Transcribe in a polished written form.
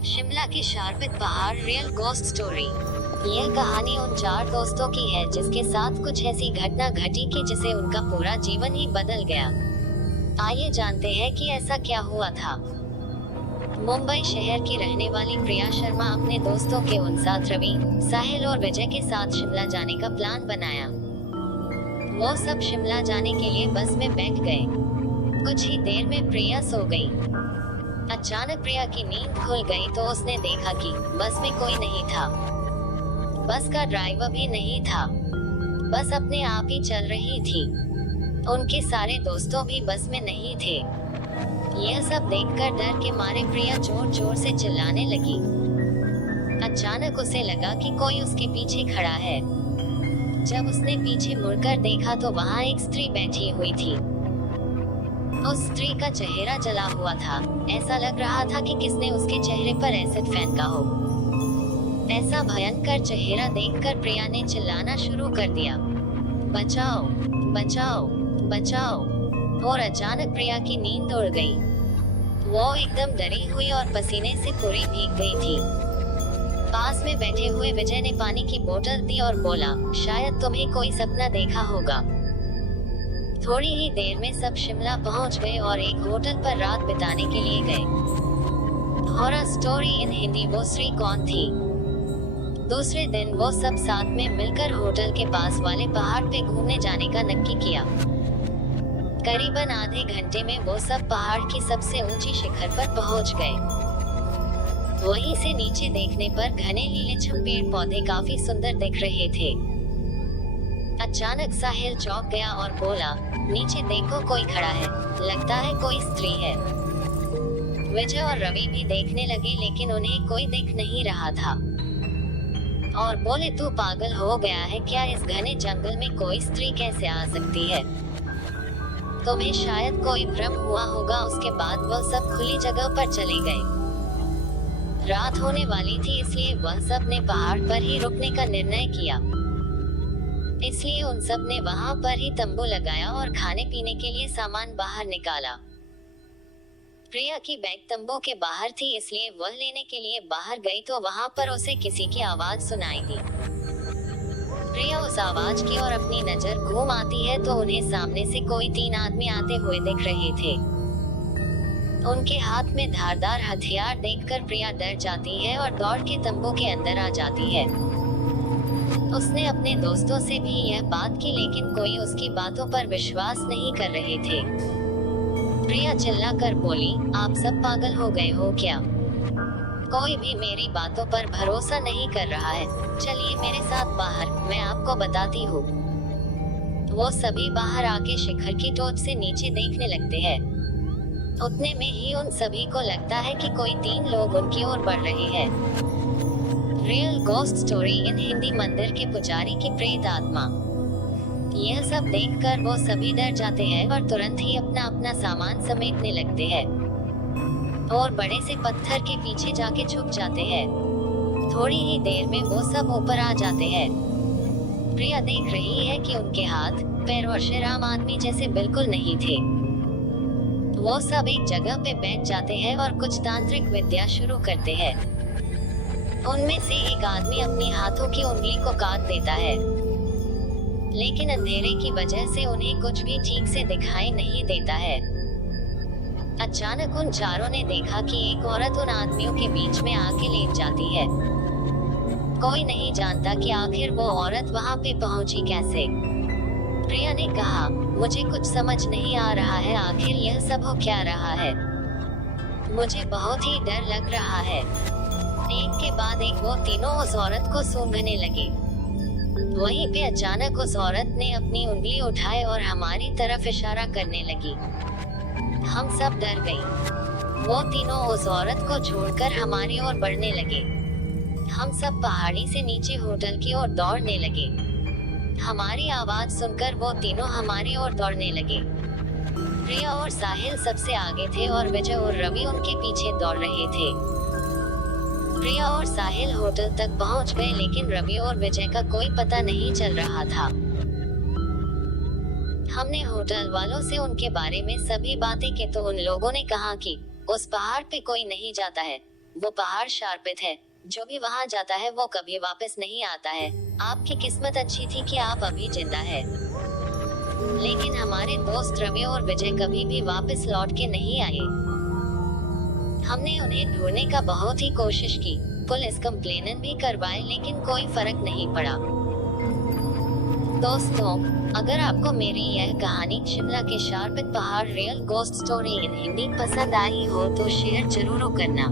शिमला के शार्पित पहाड़ real ghost story. यह कहानी उन 4 दोस्तों की है जिसके साथ कुछ ऐसी घटना घटी कि जिसे उनका पूरा जीवन ही बदल गया। आइए जानते हैं कि ऐसा क्या हुआ था। मुंबई शहर की रहने वाली प्रिया शर्मा अपने दोस्तों के साथ रवि, साहिल और विजय के साथ शिमला जाने का प्लान बनाया। वो सब शिमला जाने के लिए बस में बैठ गए। कुछ ही देर में प्रिया सो गई। अचानक प्रिया की नींद खुल गई तो उसने देखा कि बस में कोई नहीं था। बस का ड्राइवर भी नहीं था। बस अपने आप ही चल रही थी। उनके सारे दोस्तों भी बस में नहीं थे। यह सब देखकर डर के मारे प्रिया जोर जोर से चिल्लाने लगी। अचानक उसे लगा कि कोई उसके पीछे खड़ा है। जब उसने पीछे मुड़कर देखा तो वहाँ एक स्त्री बैठी हुई थी। उस स्त्री का चेहरा जला हुआ था। ऐसा लग रहा था कि किसने उसके चेहरे पर एसिड फेंका हो। ऐसा भयंकर चेहरा देखकर प्रिया ने चिल्लाना शुरू कर दिया, बचाओ बचाओ बचाओ। और अचानक प्रिया की नींद उड़ गई। वो एकदम डरी हुई और पसीने से पूरी भीग गई थी। पास में बैठे हुए विजय ने पानी की बोतल दी और बोला, शायद तुम्हें कोई सपना देखा होगा। थोड़ी ही देर में सब शिमला पहुंच गए और एक होटल पर रात बिताने के लिए गए। Horror story in Hindi. वो स्त्री कौन थी? दूसरे दिन वो सब साथ में मिलकर होटल के पास वाले पहाड़ पे घूमने जाने का नक्की किया। करीबन आधे घंटे में वो सब पहाड़ की सबसे ऊंची शिखर पर पहुंच गए। वहीं से नीचे देखने पर घने लीलेछम पेड़ पौधे काफी सुंदर दिख रहे थे। अचानक साहिल चौंक गया और बोला, नीचे देखो कोई खड़ा है, लगता है कोई स्त्री है। विजय और रवि भी देखने लगे लेकिन उन्हें कोई दिख नहीं रहा था और बोले, तू पागल हो गया है क्या? इस घने जंगल में कोई स्त्री कैसे आ सकती है? तुम्हें शायद कोई भ्रम हुआ होगा। उसके बाद वह सब खुली जगह पर चले गए। रात होने वाली थी इसलिए वह सब ने पहाड़ पर ही रुकने का निर्णय किया। इसलिए उन सब ने वहाँ पर ही तंबू लगाया और खाने पीने के लिए सामान बाहर निकाला। प्रिया की बैग तंबू के बाहर थी इसलिए वह लेने के लिए बाहर गई तो वहाँ पर उसे किसी की आवाज सुनाई दी। प्रिया उस आवाज की ओर अपनी नजर घूम आती है तो उन्हें सामने से कोई 3 आदमी आते हुए दिख रहे थे। उनके हाथ में धारदार हथियार देखकर प्रिया डर जाती है और दौड़ के तंबू के अंदर आ जाती है। उसने अपने दोस्तों से भी यह बात की लेकिन कोई उसकी बातों पर विश्वास नहीं कर रहे थे। प्रिया चिल्लाकर बोली, आप सब पागल हो गए हो क्या? कोई भी मेरी बातों पर भरोसा नहीं कर रहा है। चलिए मेरे साथ बाहर, मैं आपको बताती हूँ। वो सभी बाहर आके शिखर की टोच से नीचे देखने लगते हैं। उतने में ही उन सभी को लगता है कि कोई 3 लोग उनकी ओर बढ़ रहे हैं। Real ghost story in Hindi. मंदिर के पुजारी की प्रेत आत्मा। यह सब देखकर वो सभी डर जाते हैं और तुरंत ही अपना अपना सामान समेटने लगते हैं और बड़े से पत्थर के पीछे जाके छुप जाते हैं। थोड़ी ही देर में वो सब ऊपर आ जाते हैं। प्रिया देख रही है कि उनके हाथ पैर और शरीर आम आदमी जैसे बिल्कुल नहीं थे। वो सब एक जगह पे बैठ जाते हैं और कुछ तांत्रिक विद्या शुरू करते हैं। उनमें से एक आदमी अपनी हाथों की उंगली को काट देता है लेकिन अंधेरे की वजह से उन्हें कुछ भी ठीक से दिखाई नहीं देता है। अचानक उन चारों ने देखा कि एक औरत उन आदमियों के बीच में आके लेट जाती है। कोई नहीं जानता कि आखिर वो औरत वहाँ पे पहुँची कैसे। प्रिया ने कहा, मुझे कुछ समझ नहीं आ रहा है, आखिर यह सब हो क्या रहा है? मुझे बहुत ही डर लग रहा है। एक के बाद एक वो तीनों उस औरत को सूंघने लगे। वहीं पे अचानक उस औरत ने अपनी उंगली उठाई और हमारी तरफ इशारा करने लगी। हम सब डर गए। वो तीनों उस औरत को छोड़कर हमारी ओर बढ़ने लगे। हम सब पहाड़ी से नीचे होटल की ओर दौड़ने लगे। हमारी आवाज सुनकर वो तीनों हमारी ओर दौड़ने लगे। प्रिया और साहिल सबसे आगे थे और विजय और रवि उनके पीछे दौड़ रहे थे। प्रिया और साहिल होटल तक पहुंच गए लेकिन रवि और विजय का कोई पता नहीं चल रहा था। हमने होटल वालों से उनके बारे में सभी बातें की तो उन लोगों ने कहा कि उस पहाड़ पे कोई नहीं जाता है, वो पहाड़ शार्पित है, जो भी वहाँ जाता है वो कभी वापस नहीं आता है। आपकी किस्मत अच्छी थी कि आप अभी जिंदा है, लेकिन हमारे दोस्त रवि और विजय कभी भी वापस लौट के नहीं आए। हमने उन्हें ढूंढने का बहुत ही कोशिश की, पुलिस कंप्लेन भी करवाए, लेकिन कोई फर्क नहीं पड़ा। दोस्तों, अगर आपको मेरी यह कहानी शिमला के शार्पित पहाड़ real ghost story in Hindi पसंद आई हो तो शेयर जरूर करना।